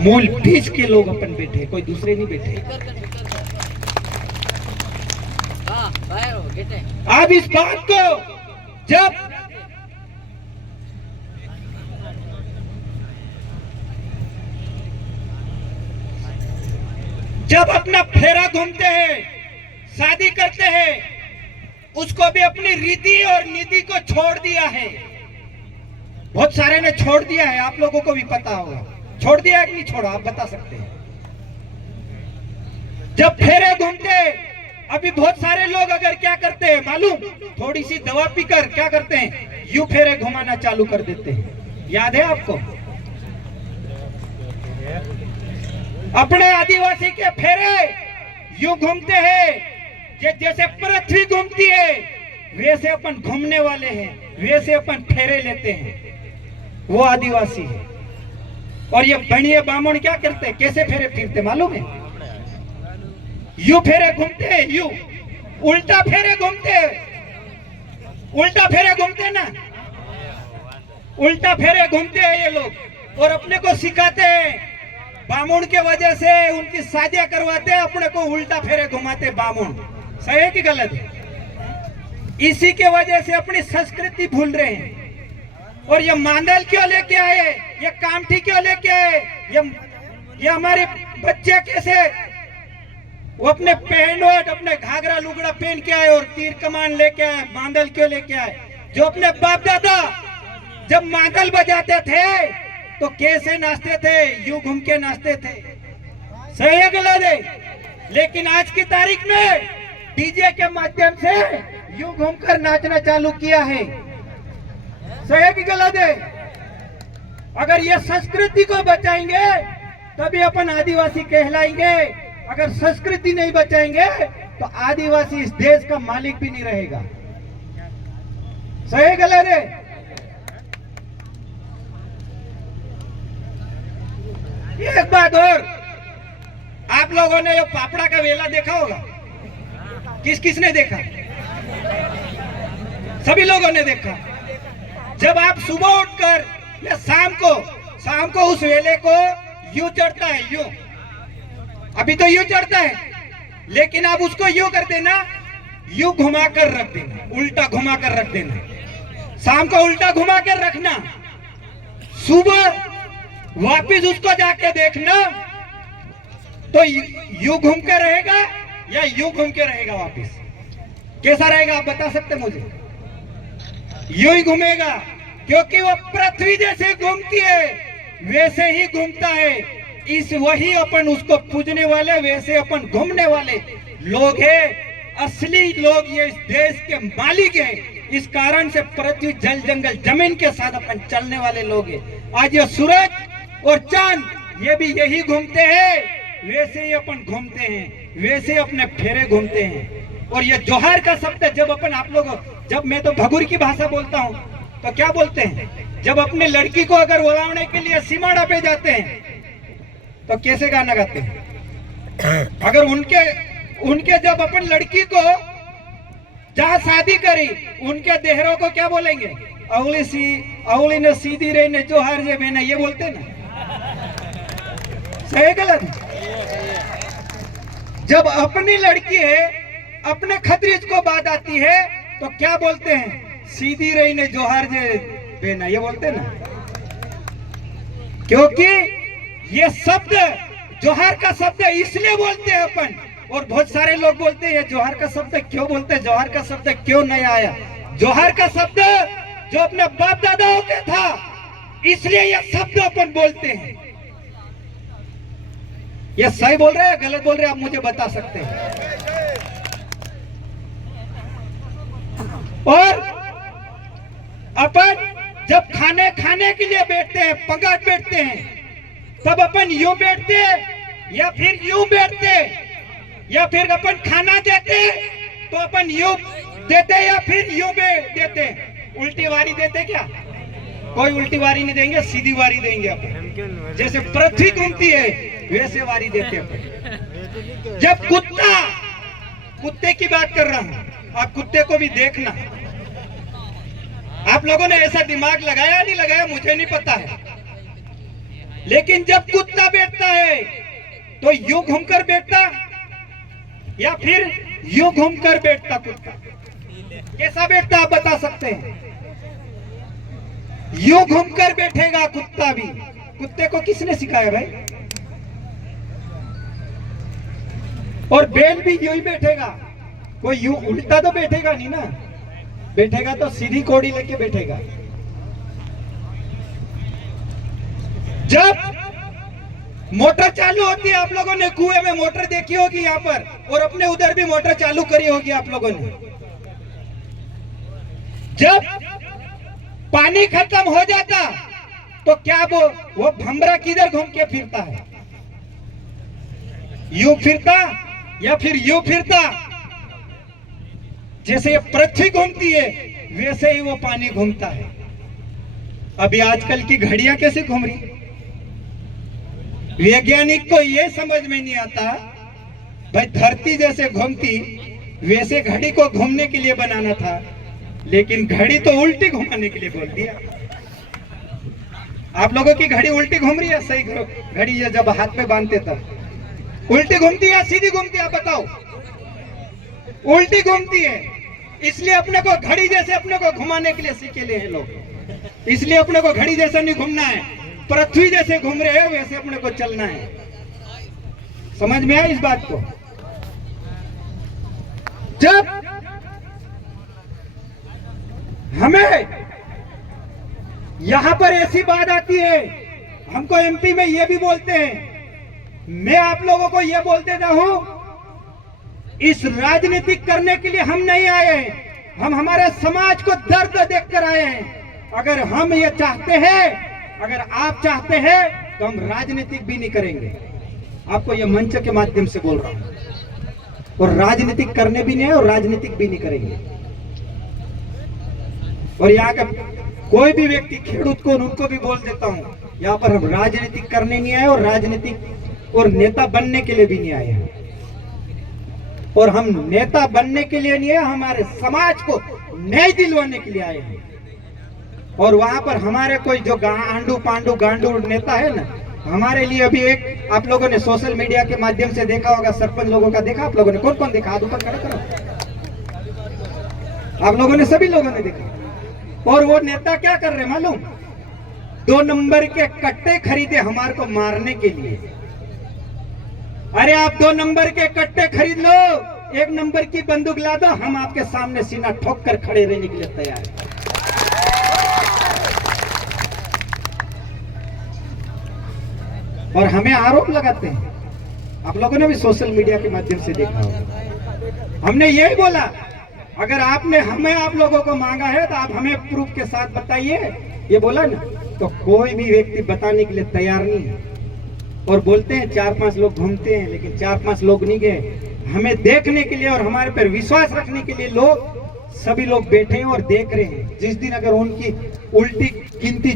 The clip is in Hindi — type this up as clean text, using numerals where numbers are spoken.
मूल बीज के लोग अपन बैठे, कोई दूसरे नहीं बैठे। आप इस बात को जब अपना फेरा घूमते हैं, शादी करते हैं, उसको भी अपनी रीति और नीति को छोड़ दिया है। बहुत सारे ने छोड़ दिया है, आप लोगों को भी पता होगा। छोड़ दिया है कि नहीं छोड़ा, आप बता सकते हैं। जब फेरे घूमते, अभी बहुत सारे लोग अगर क्या करते हैं मालूम, थोड़ी सी दवा पीकर क्या करते हैं, यूं फेरे घुमाना चालू कर देते हैं। याद है आपको? अपने आदिवासी के फेरे यूं घूमते हैं जैसे पृथ्वी घूमती है, वैसे अपन घूमने वाले हैं, वैसे अपन फेरे लेते हैं। वो आदिवासी है। और ये बनिए बामण क्या करते हैं, कैसे फेरे फिरते मालूम है? यूं फेरे घूमते हैं, यूं उल्टा फेरे घूमते हैं। उल्टा फेरे घूमते ना, उल्टा फेरे घूमते हैं ये लोग, और अपने को सिखाते हैं। बामुन के वजह से उनकी शादियां करवाते हैं, अपने को उल्टा फेरे घुमाते बामुन। सही है कि गलत है? इसी के वजह से अपनी संस्कृति भूल रहे हैं। और ये मांडल क्यों लेके आए, ये कामठी क्यों लेके आए, ये हमारे बच्चे कैसे वो अपने पहनवट, अपने घाघरा लुगड़ा पहन के आए और तीर कमान लेके आए, मांडल क्यों लेके आए? जो अपने बाप दादा जब मांडल बजाते थे तो कैसे नाचते थे, यूं घूम के नाचते थे। सही है गलत है? लेकिन आज की तारीख में डीजे के माध्यम से यूं घूमकर नाचना चालू किया है। सही है कि गलत है? अगर ये संस्कृति को बचाएंगे तभी अपन आदिवासी कहलाएंगे। अगर संस्कृति नहीं बचाएंगे तो आदिवासी इस देश का मालिक भी नहीं रहेगा। सही है गलत है? एक बात और, आप लोगों ने ये पापड़ा का वेला देखा होगा? किस किस ने देखा? सभी लोगों ने देखा। जब आप सुबह उठकर या शाम को उस वेले को यूं चढ़ता है, यूं, अभी तो यूं चढ़ता है, लेकिन आप उसको यूं कर देना, यूं घुमा कर रख देना, उल्टा घुमा कर रख देना। शाम को उल्टा घुमा कर रखना, सुबह वापिस उसको जाके देखना तो यूं घूम के रहेगा या यूं घूम के रहेगा वापिस? कैसा रहेगा आप बता सकते मुझे? यूं ही घूमेगा, क्योंकि वो पृथ्वी जैसे घूमती है वैसे ही घूमता है। इस वही अपन उसको पूजने वाले, वैसे अपन घूमने वाले लोग हैं। असली लोग ये इस देश के मालिक हैं। इस कारण से पृथ्वी, जल, जंगल, जमीन के साथ अपन चलने वाले लोग हैं। आज ये सूरज और चांद ये भी यही घूमते हैं, वैसे ही अपन घूमते हैं, वैसे अपने फेरे घूमते हैं। और ये जोहार का शब्द जब अपन आप लोग, जब मैं तो भगुर की भाषा बोलता हूँ तो क्या बोलते हैं, जब अपने लड़की को अगर बुलाने के लिए सीमाड़ा पे जाते हैं तो कैसे गाना गाते हैं? अगर उनके जब अपन लड़की को जहाँ शादी करी, उनके देहरों को क्या बोलेंगे? अवली ने सीधी रही ने जोहार जे बहना, ये बोलते ना। सही गलत? जब अपनी लड़की है, अपने खतरीज को बात आती है तो क्या बोलते हैं? सीधी रही ने जोहार जे बहना, ये बोलते ना। क्योंकि ये शब्द, जोहार का शब्द इसलिए बोलते हैं अपन, और बहुत सारे लोग बोलते हैं जोहार का शब्द क्यों बोलते हैं, जोहार का शब्द क्यों नहीं आया? जोहार का शब्द जो अपने बाप दादाओं के था, इसलिए ये शब्द अपन बोलते हैं। ये सही बोल रहे हैं गलत बोल रहे हैं, आप मुझे बता सकते हैं। और अपन जब खाने के लिए बैठते हैं, पंगत बैठते हैं, तब अपन यूं बैठते हैं या फिर यूं बैठते हैं, या फिर अपन खाना देते तो अपन यूं देते या फिर यूं देते? उल्टी वारी देते क्या? कोई उल्टी वारी नहीं देंगे, सीधी वारी देंगे अपन। जैसे पृथ्वी घूमती है वैसे वारी देते अपन। जब कुत्ते की बात कर रहा हूं, आप कुत्ते को भी देखना। आप लोगों ने ऐसा दिमाग लगाया नहीं लगाया मुझे नहीं पता है। लेकिन जब कुत्ता बैठता है तो यूं घूमकर बैठता या फिर यूं घूमकर बैठता कुत्ता? कैसा बैठता आप बता सकते हैं? यूं घूमकर बैठेगा कुत्ता भी। कुत्ते को किसने सिखाया भाई? और बैल भी यूं ही बैठेगा, कोई यूं उल्टा तो बैठेगा नहीं ना, बैठेगा तो सीधी कौड़ी लेके बैठेगा। जब मोटर चालू होती है, आप लोगों ने कुएं में मोटर देखी होगी यहाँ पर, और अपने उधर भी मोटर चालू करी होगी आप लोगों ने। जब पानी खत्म हो जाता तो क्या वो भमरा किधर घूम के फिरता है? यूं फिरता या फिर यूं फिरता? जैसे ये पृथ्वी घूमती है वैसे ही वो पानी घूमता है। अभी आजकल की घड़ियां कैसे घूम रही? वैज्ञानिक को यह समझ में नहीं आता भाई, धरती जैसे घूमती वैसे घड़ी को घूमने के लिए बनाना था, लेकिन घड़ी तो उल्टी घुमाने के लिए बोल दिया। आप लोगों की घड़ी उल्टी घूम रही है? सही घड़ी है जब हाथ में बांधते तब उल्टी घूमती है या सीधी घूमती है? आप बताओ। उल्टी घूमती है, इसलिए अपने को घड़ी जैसे अपने को घुमाने के लिए सीखे ले हैं लोग। इसलिए अपने को घड़ी जैसा नहीं घूमना है, पृथ्वी जैसे घूम रहे हैं वैसे अपने को चलना है। समझ में आया इस बात को? जब हमें यहां पर ऐसी बात आती है, हमको एमपी में ये भी बोलते हैं, मैं आप लोगों को ये बोल देता हूं, इस राजनीतिक करने के लिए हम नहीं आए हैं, हम हमारे समाज को दर्द देखकर आए हैं। अगर हम ये चाहते हैं, अगर आप चाहते हैं तो हम राजनीतिक भी नहीं करेंगे। आपको ये मंच के माध्यम से बोल रहा हूं, और राजनीतिक करने भी नहीं है और राजनीतिक भी नहीं करेंगे। और यहाँ का कोई भी व्यक्ति खेडूत को उनको भी बोल देता हूँ, यहाँ पर हम राजनीतिक करने नहीं आए और राजनीतिक और नेता बनने के लिए भी नहीं आए हैं। और हम नेता बनने के लिए नहीं है, हमारे समाज को न्याय दिलवाने के लिए आए हैं। और वहां पर हमारे कोई जो आंडू पांडू गांडू नेता है ना, हमारे लिए अभी एक आप लोगों ने सोशल मीडिया के माध्यम से देखा होगा, सरपंच लोगों का देखा? आप लोगों ने कौन कौन देखा? हाथ ऊपर खड़ा करो। आप लोगों ने, सभी लोगों ने देखा। और वो नेता क्या कर रहे मालूम? 2 नंबर के कट्टे खरीदे हमारे को मारने के लिए। अरे आप 2 नंबर के कट्टे खरीद लो, 1 नंबर की बंदूक ला दो, हम आपके सामने सीना ठोक कर खड़े रहने के लिए तैयार हैं। और हमें आरोप लगाते हैं, आप लोगों ने भी सोशल मीडिया के माध्यम से देखा होगा। हमने यही बोला, अगर आपने हमें आप लोगों को मांगा है तो आप हमें प्रूफ के साथ बताइए, ये बोला ना, तो कोई भी व्यक्ति बताने के लिए तैयार नहीं है। और बोलते हैं 4-5 लोग घूमते हैं, लेकिन 4-5 लोग नहीं गए। हमें देखने के लिए और हमारे पर विश्वास रखने के लिए लोग, सभी लोग बैठे हैं और देख रहे हैं। जिस दिन अगर उनकी उल्टी गिनती